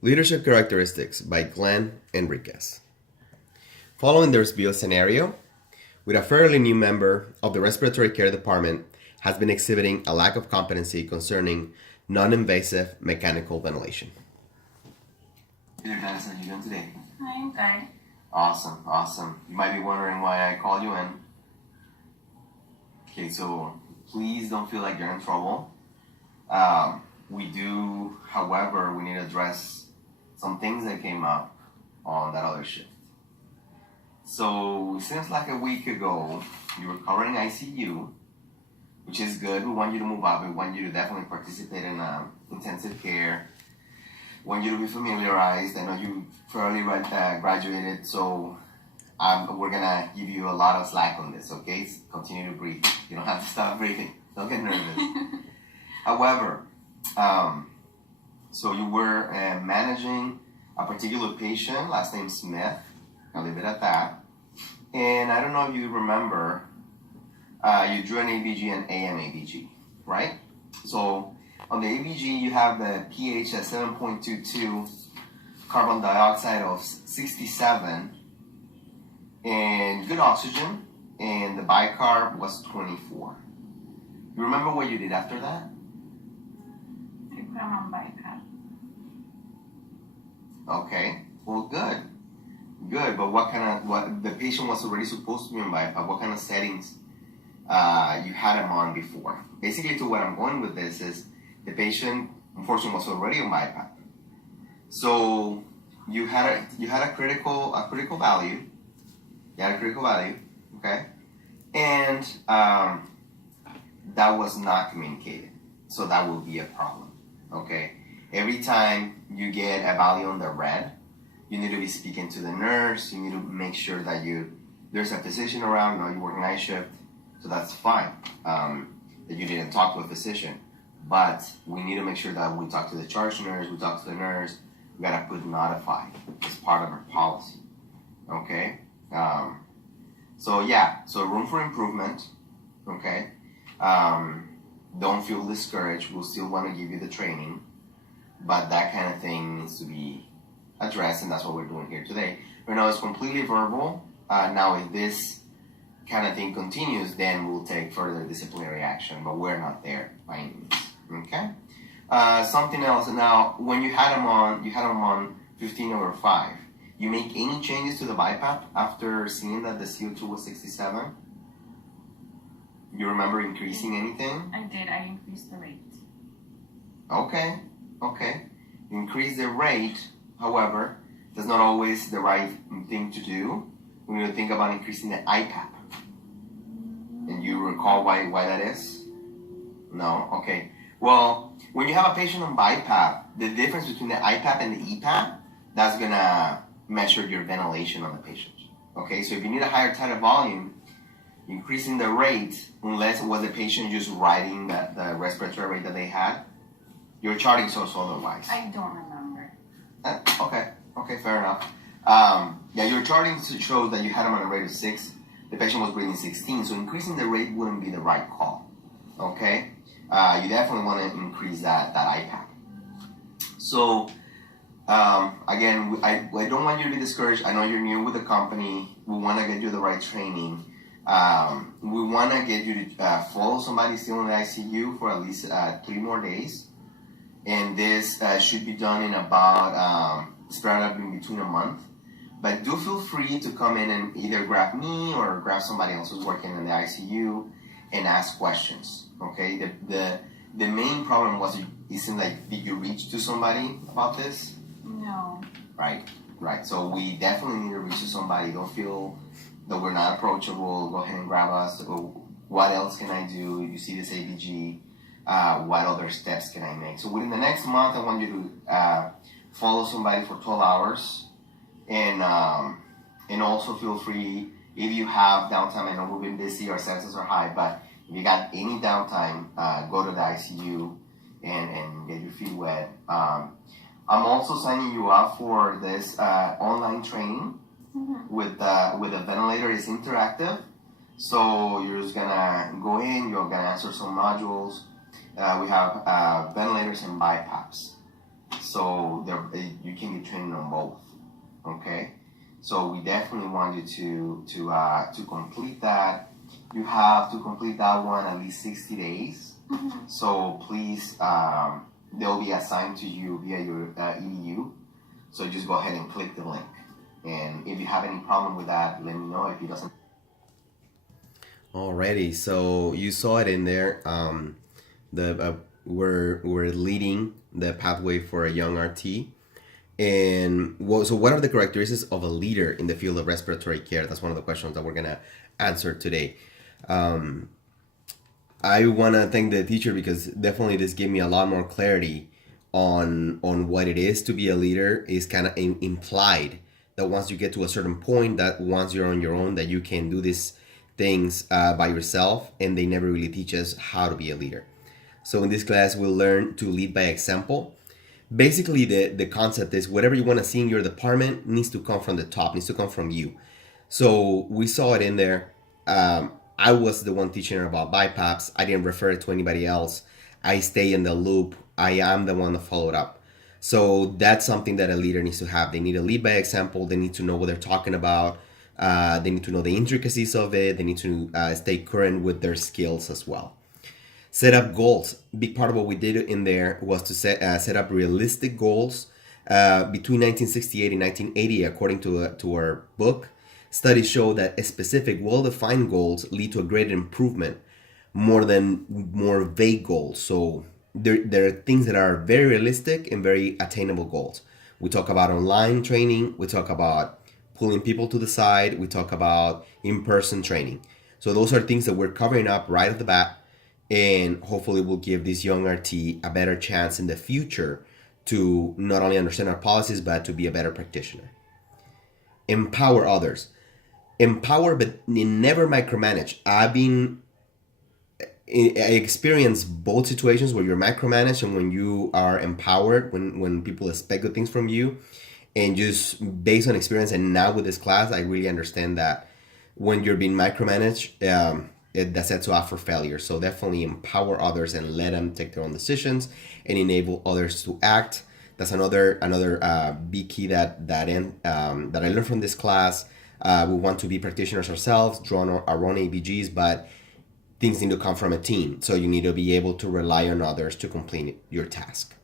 Leadership Characteristics by Glenn Enriquez. Following the reveal scenario, with a fairly new member of the respiratory care department has been exhibiting a lack of competency concerning non-invasive mechanical ventilation. Hey there, Dennis. How you doing today? Hi, I'm good. Awesome. You might be wondering why I called you in. Okay, so please don't feel like you're in trouble. We do, however, we need to address some things that came up on that other shift. So, since like a week ago, you were covering ICU, which is good. We want you to move up. We want you to definitely participate in intensive care. We want you to be familiarized. I know you fairly graduated, so we're gonna give you a lot of slack on this, okay? Continue to breathe. You don't have to stop breathing. Don't get nervous. However, so you were managing a particular patient, last name Smith. I'll leave it at that. And I don't know if you remember, you drew an ABG and AM-ABG, right? So on the ABG, you have the pH at 7.22, carbon dioxide of 67, and good oxygen, and the bicarb was 24. You remember what you did after that? I put them on bicarb. Okay, well, good, but what the patient was already supposed to be on BiPAP, what kind of settings you had him on before? Basically, to what I'm going with this is the patient, unfortunately, was already on BiPAP. So you had a critical value. You had a critical value, okay, and that was not communicated. So that will be a problem, okay. Every time you get a value on the red, you need to be speaking to the nurse. You need to make sure that there's a physician around. You know, you work night shift, so that's fine. That you didn't talk to a physician, but we need to make sure that we talk to the charge nurse. We talk to the nurse. We gotta put notify as part of our policy. Okay. So room for improvement. Okay. Don't feel discouraged. We'll still want to give you the training. But that kind of thing needs to be addressed, and that's what we're doing here today. Right now, it's completely verbal. Now, if this kind of thing continues, then we'll take further disciplinary action, but we're not there by any means. Okay? Something else. Now, when you had them on 15/5. You make any changes to the BiPAP after seeing that the CO2 was 67? You remember increasing anything? I did. I increased the rate. Okay. Increase the rate, however, that's not always the right thing to do. We need to think about increasing the IPAP. And you recall why that is? No? Okay. Well, when you have a patient on BiPAP, the difference between the IPAP and the EPAP, that's going to measure your ventilation on the patient. Okay? So if you need a higher tidal volume, increasing the rate, unless it was the patient just riding the respiratory rate that they had, your charting source otherwise. I don't remember. Okay, fair enough. Your charting shows that you had them on a rate of 6. The patient was breathing 16, so increasing the rate wouldn't be the right call. Okay? You definitely want to increase that IPAP. So, again, I don't want you to be discouraged. I know you're new with the company. We want to get you the right training. We want to get you to follow somebody still in the ICU for at least 3 more days. And this should be done in about, spread out in between a month. But do feel free to come in and either grab me or grab somebody else who's working in the ICU and ask questions, okay? The main problem was, it seemed like, did you reach to somebody about this? No. Right. So we definitely need to reach to somebody. Don't feel that we're not approachable. Go ahead and grab us. What else can I do? If you see this ABG, what other steps can I make? So within the next month, I want you to follow somebody for 12 hours. And also feel free, if you have downtime. I know we've been busy, our census are high, but if you got any downtime, go to the ICU and get your feet wet. I'm also signing you up for this online training with the ventilator. It's interactive. So you're just gonna go in, you're gonna answer some modules. We have ventilators and BiPAPs. So you can get training on both. Okay, so we definitely want you to complete that. You have to complete that one at least 60 days. So please, they'll be assigned to you via your EDU. So just go ahead and click the link. And if you have any problem with that, let me know. If it doesn't. Alrighty, so you saw it in there. We're leading the pathway for a young RT. And so what are the characteristics of a leader in the field of respiratory care? That's one of the questions that we're gonna answer today. I want to thank the teacher because definitely this gave me a lot more clarity on what it is to be a leader. Is kind of implied that once you get to a certain point, that once you're on your own, that you can do these things by yourself, and they never really teach us how to be a leader. So in this class, we'll learn to lead by example. Basically, the concept is whatever you want to see in your department needs to come from the top, needs to come from you. So we saw it in there. I was the one teaching her about BiPAPs. I didn't refer it to anybody else. I stay in the loop. I am the one that followed up. So that's something that a leader needs to have. They need to lead by example. They need to know what they're talking about. They need to know the intricacies of it. They need to stay current with their skills as well. Set up goals. Big part of what we did in there was to set up realistic goals. Between 1968 and 1980, according to our book, studies show that specific, well-defined goals lead to a greater improvement more than more vague goals. So there are things that are very realistic and very attainable goals. We talk about online training. We talk about pulling people to the side. We talk about in-person training. So those are things that we're covering up right off the bat, and hopefully will give this young RT a better chance in the future to not only understand our policies, but to be a better practitioner. Empower others. Empower, but never micromanage. I experienced both situations where you're micromanaged and when you are empowered, when people expect good things from you. And just based on experience, and now with this class, I really understand that when you're being micromanaged, that sets you up for failure. So definitely empower others and let them take their own decisions and enable others to act. That's another big key that I learned from this class. We want to be practitioners ourselves, draw our own ABGs, but things need to come from a team. So you need to be able to rely on others to complete your task.